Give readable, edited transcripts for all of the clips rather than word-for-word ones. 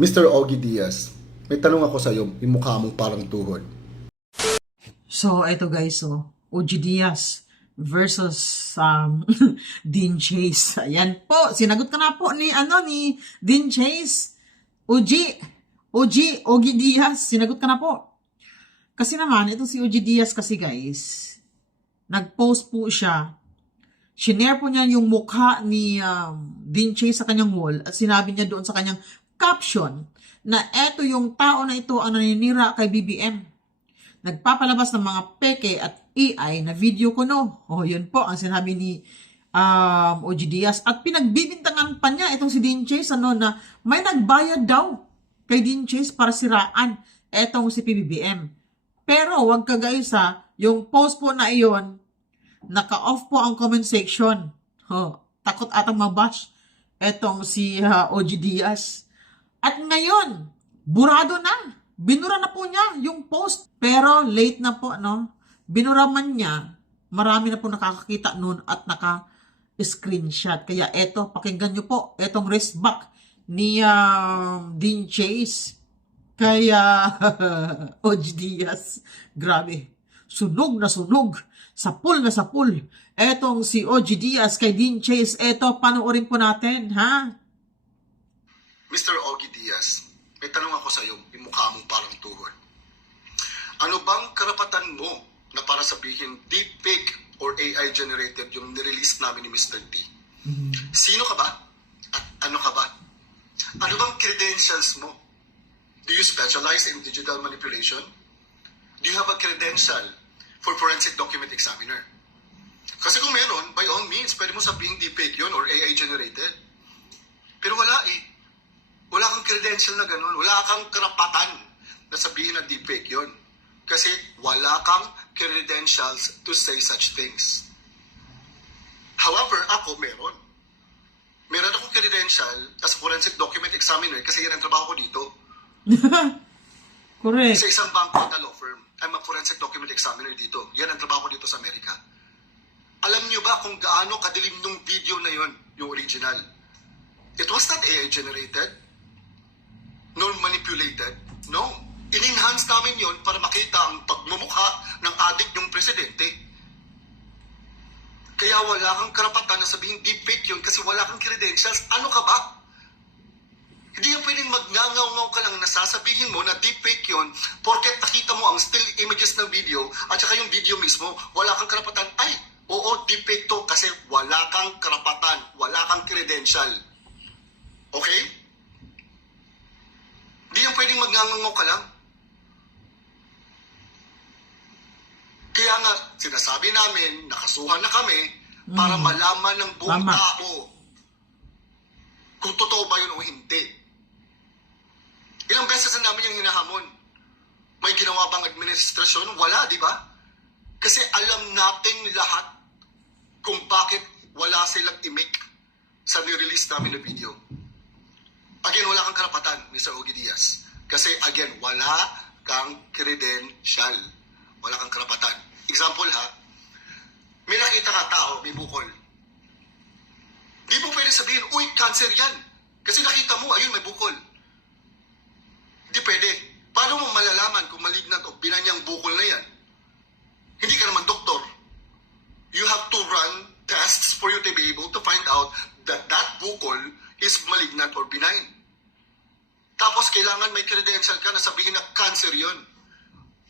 Mr. Ogie Diaz, may tanong ako sa iyo, yung mukha mong parang tuhod. So, ito guys, OG Diaz versus Dean Chase. Ayan po, sinagot ka na po ni Dean Chase. Ogie Diaz, sinagot ka na po. Kasi naman, ito si OG Diaz kasi guys, nag-post po siya. Shinare po niya yung mukha ni Dean Chase sa kanyang wall at sinabi niya doon sa kanyang caption na eto yung tao na ito ang naninira kay BBM. Nagpapalabas ng mga peke at AI na video ko no. Yun po ang sinabi ni OG Diaz. At pinagbibintangan pa niya itong si Dean Chase na may nagbayad daw kay Dean Chase para siraan etong si PBBM. Pero wag ka guys yung post po na iyon, naka-off po ang comment section. Takot atang mabash etong si OG Diaz. At ngayon, burado na. Binura na po niya yung post. Pero late na po, no? Binura man niya, marami na po nakakakita noon at naka-screenshot. Kaya eto, pakinggan nyo po, etong wristback ni Dean Chase. Kaya, OG Diaz, grabe. Sunog na sunog. Sapul na sapul. Etong si OG Diaz kay Dean Chase. Eto, panoorin po natin, ha? Mr. Ogie Diaz, may tanong ako sa iyo, yung mukha mong parang tuhod. Ano bang karapatan mo na para sabihin deepfake or AI generated yung nirelease namin ni Mr. T? Sino ka ba? At ano ka ba? Ano bang credentials mo? Do you specialize in digital manipulation? Do you have a credential for forensic document examiner? Kasi kung meron, by all means, pwede mo sabihin deepfake yun or AI generated. Pero wala eh. Wala kang credential na ganun. Wala kang karapatan na sabihin na deepfake yun. Kasi wala kang credentials to say such things. However, ako meron. Meron akong credential as a forensic document examiner kasi yan ang trabaho ko dito. Correct. Sa isang bangko na law firm, I'm a forensic document examiner dito. Yan ang trabaho ko dito sa Amerika. Alam niyo ba kung gaano kadilim nung video na yun, yung original? It was not AI generated, nor manipulated. No. In-enhance namin yon para makita ang pagmumukha ng adik ng presidente. Kaya wala kang karapatan na sabihin deepfake yun kasi wala kang credentials. Ano ka ba? Hindi yung pwedeng magngangaw-ngaw ka lang na sasabihin mo na deepfake yun porket nakita mo ang still images ng video at saka yung video mismo, wala kang karapatan. Ay, oo, deepfake to kasi wala kang karapatan, wala kang credential. Okay? Hindi yung pwedeng magngangaw ka lang. Kaya nga, sinasabi namin, nakasuhan na kami para malaman ng buong tao kung totoo ba yun o hindi. Ilang beses na namin yung hinahamon. May ginawa bang administrasyon? Wala, di ba? Kasi alam nating lahat kung bakit wala silang imik sa nirelease namin na video. Again, wala kang karapatan, Mr. Ogie Diaz. Kasi again, wala kang credential. Wala kang karapatan. Example may nakita ka tao, may bukol. Di mo pwede sabihin, uy, cancer yan. Kasi nakita mo, ayun, may bukol. Di pwede. Paano mo malalaman kung malignant o binanyang bukol na yan? Hindi ka naman doktor. You have to run tests for you to be able to find out that that bukol is malignant or benign. Tapos kailangan may credential ka na sabihin na cancer yun.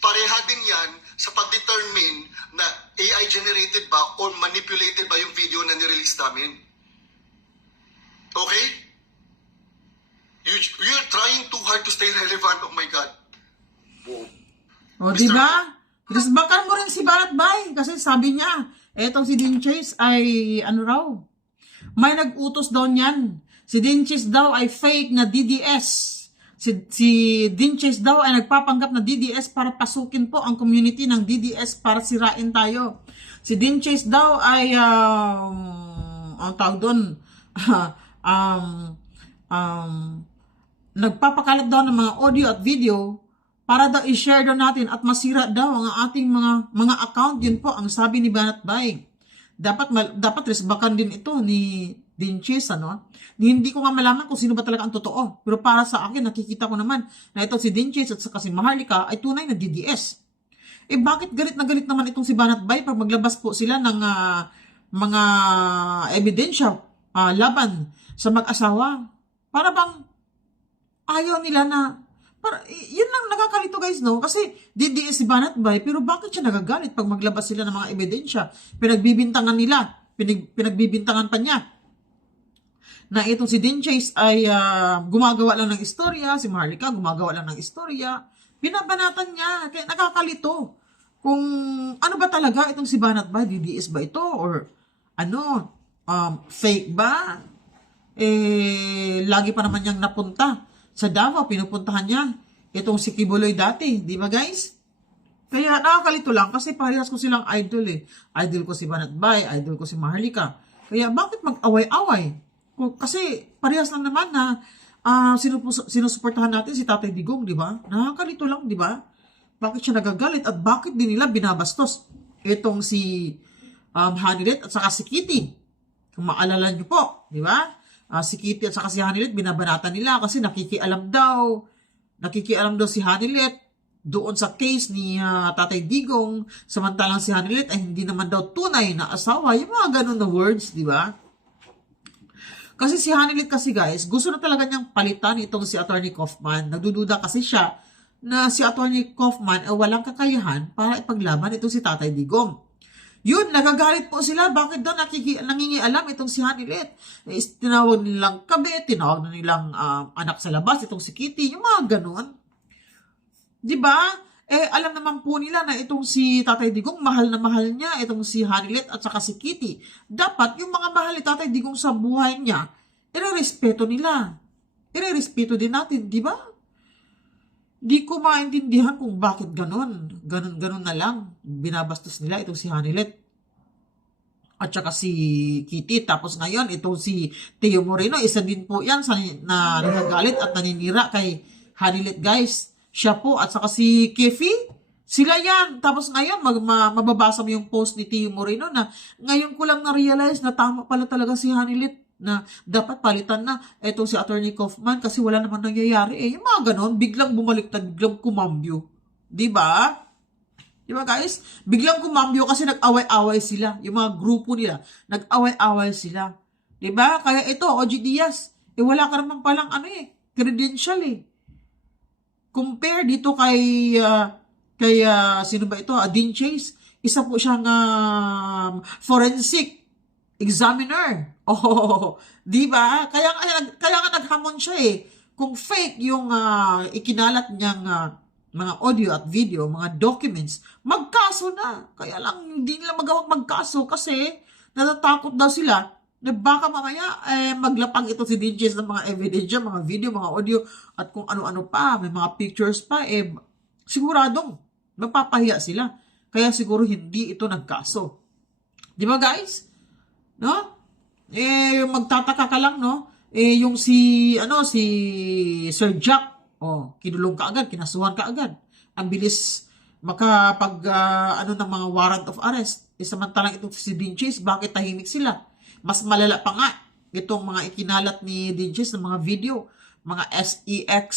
Pareha din yan sa pag-determine na AI generated ba or manipulated ba yung video na nirelease namin. Okay? You're trying too hard to stay relevant. Oh my God. O, di ba? Risbakan mo rin si Barat Bay kasi sabi niya, etong si Dean Chase ay may nag-utos daw niyan. Si Dean Chase daw ay fake na DDS. Si Dean Chase daw ay nagpapanggap na DDS para pasukin po ang community ng DDS para sirain tayo. Si Dean Chase daw ay ang tawag doon nagpapakalat daw ng mga audio at video para daw i-share daw natin at masira daw ang ating mga account. Yun po ang sabi ni Banat Bay. Dapat risbakan din ito ni Dinches, ano? Hindi ko nga malaman kung sino ba talaga ang totoo. Pero para sa akin, nakikita ko naman na ito si Dinches at saka si Maharlika ay tunay na DDS. Eh bakit galit na galit naman itong si Banat Bay pag maglabas po sila ng mga ebidensya laban sa mag-asawa? Para bang ayaw nila na, yun lang nakakalito guys, no? Kasi DDS si Banat Bay, pero bakit siya nagagalit pag maglabas sila ng mga ebidensya? Pinagbibintangan nila, pinagbibintangan pa niya na itong si Dinches ay gumagawa lang ng istorya, si Maharlika gumagawa lang ng istorya, binabanatan niya, kaya nakakalito. Kung ano ba talaga itong si Banat Bay, DDS ba ito? Or ano, fake ba? Lagi pa naman niyang napunta sa Davao, pinupuntahan niya itong si Kibuloy dati, di ba guys? Kaya nakakalito lang kasi parehas ko silang idol eh. Idol ko si Banat Bay, idol ko si Maharlika. Kaya bakit mag-away-away? Kasi parehas lang naman na sinusuportahan natin si Tatay Digong, di ba? Nakakalito lang, di ba? Bakit siya nagagalit at bakit din nila binabastos itong si Hanilet at saka si Kitty? Kung maalala niyo po, di ba? Si Kitty at saka si Hanilet binabanatan nila kasi nakikialam daw si Hanilet doon sa case ni Tatay Digong, samantalang si Hanilet ay hindi naman daw tunay na asawa. Yung mga ganun na words, di ba? Kasi si Hanilet kasi guys, gusto na talaga niyang palitan itong si Attorney Kaufman. Nagdududa kasi siya na si Attorney Kaufman ay walang kakayahan para ipaglaban itong si Tatay Digong. Yun, nagagalit po sila. Bakit daw nangingialam itong si Hanilet? Tinawag nilang kabit, tinawag na nilang anak sa labas, itong si Kitty, yung mga ganun. Diba? Alam naman po nila na itong si Tatay Digong, mahal na mahal niya itong si Hanilet at saka si Kitty. Dapat yung mga mahal ni Tatay Digong sa buhay niya, irerespeto nila. Irerespeto din natin, di ba? Di ko maintindihan kung bakit ganon. Ganon na lang. Binabastos nila itong si Hanilet at saka si Kitty. Tapos ngayon, itong si Teo Moreno, isa din po yan na nagagalit at naninira kay Hanilet, guys. Siya po, at saka si Kefi, sila yan. Tapos ngayon, mababasa mo yung post ni Teo Moreno na ngayon ko lang na-realize na tama pala talaga si Hanilet na dapat palitan na etong si Attorney Kaufman kasi wala naman nangyayari. Yung mga ganon, biglang bumaliktad, biglang kumambyo. Diba? Diba guys? Biglang kumambyo kasi nag-away-away sila. Yung mga grupo nila, nag-away-away sila. Diba? Kaya ito, OG Diaz, wala ka naman palang credential Compare dito kay sino ba ito? Dinches. Isa po siyang forensic examiner. Oh, di ba? Kaya nga naghamon siya Kung fake yung ikinalat niyang mga audio at video, mga documents, magkaso na. Kaya lang hindi nila magawang magkaso kasi natatakot daw sila na baka mamaya maglapag ito si Dinches ng mga evidence, mga video, mga audio, at kung ano-ano pa, may mga pictures pa, siguradong mapapahiya sila. Kaya siguro hindi ito nagkaso. Di ba guys? No? Magtataka ka lang, no? Yung si Sir Jack, kinulong ka agad, kinasuhan ka agad. Ang bilis makapag, ng mga warrant of arrest. Samantalang itong si Dinches, bakit tahimik sila? Mas malala pa nga itong mga ikinalat ni Dinches ng mga video, mga SEX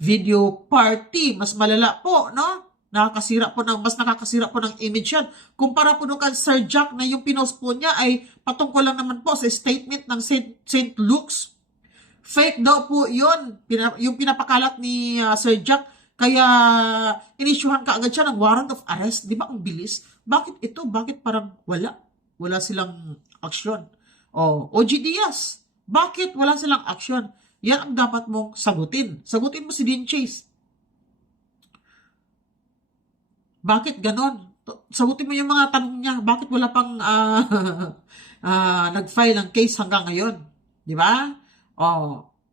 video party, mas malala po, no? Mas nakakasira po ng image yan. Kumpara po nung kay Sir Jack na yung pinost po niya ay patungkol lang naman po sa statement ng St. Luke's. Fake daw po yun, yung pinapakalat ni Sir Jack, kaya inisyuhan ka agad siya ng warrant of arrest. Di ba ang bilis? Bakit ito? Bakit parang wala silang aksyon? OG Diaz, bakit wala silang aksyon? Yan ang dapat mong sagutin. Sagutin mo si Dinches. Bakit ganon? Sagutin mo yung mga tanong niya. Bakit wala pang nag-file ng case hanggang ngayon? Di ba?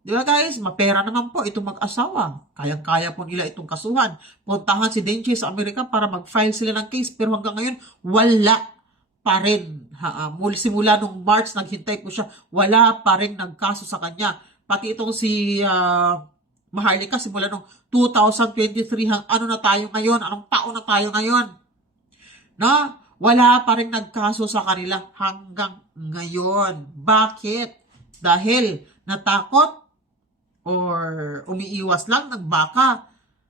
Di ba guys? Mapera naman po itong mag-asawa. Kayang-kaya po nila itong kasuhan. Puntahan si Dinches sa Amerika para mag-file sila ng case. Pero hanggang ngayon, wala pa rin. Simula nung March, naghintay po siya. Wala pa rin nagkaso sa kanya. Pati itong si Maharlika, simula nung 2023, ano na tayo ngayon? Anong taon na tayo ngayon? No? wala pa rin nagkaso sa kanila hanggang ngayon. Bakit? Dahil natakot or umiiwas lang, nagbaka.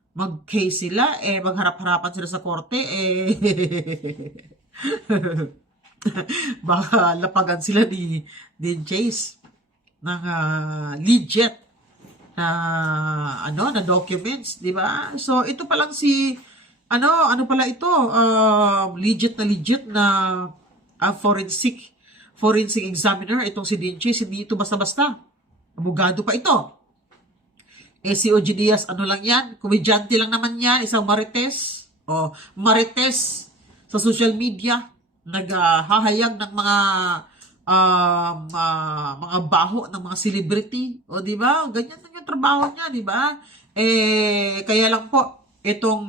Mag-case sila, magharap-harapan sila sa korte, baka lapagan sila ni Chase ng legit na documents, di ba? So ito pa lang ano pala ito, legit na forensic examiner itong si Dean Chase, hindi ito basta-basta. Abogado pa ito. Si OG Diaz, ano lang yan? Komedyante lang naman yan, isang marites. Marites sa social media, naghahayag ng mga baho ng mga celebrity. Di ba? Ganyan lang yung trabaho niya, di ba? Kaya lang po, itong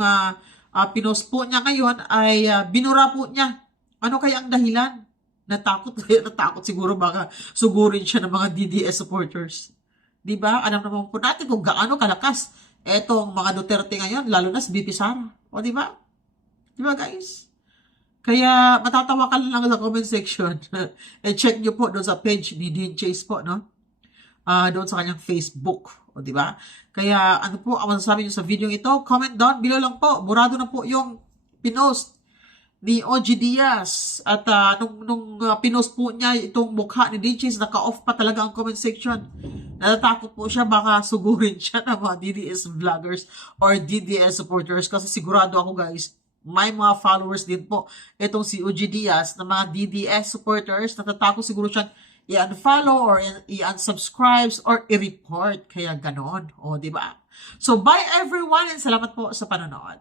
pinost po niya ngayon ay binura po niya. Ano kaya ang dahilan? Natakot siguro, baka sugurin siya ng mga DDS supporters. Di ba? Alam naman po natin kung gaano kalakas etong mga Duterte ngayon, lalo na si BP Sara. Di ba? Di ba, guys? Kaya matatawa ka lang sa comment section. Check nyo po doon sa page ni Dean Chase po, no? Doon sa kanyang Facebook. Di ba? Kaya ano po ang masasabi nyo sa video ito? Comment down below lang po. Burado na po yung pinost ni OG Diaz. At nung pinost po niya itong mukha ni Dean Chase, naka-off pa talaga ang comment section. Natatakot po siya, baka sugurin siya ng mga DDS vloggers or DDS supporters. Kasi sigurado ako, guys, may mga followers din po itong si OG Diaz na mga DDS supporters. Natatakot siguro siya i-unfollow or i-unsubscribe or i-report. Kaya ganon. Di ba? So, bye everyone and salamat po sa panonood.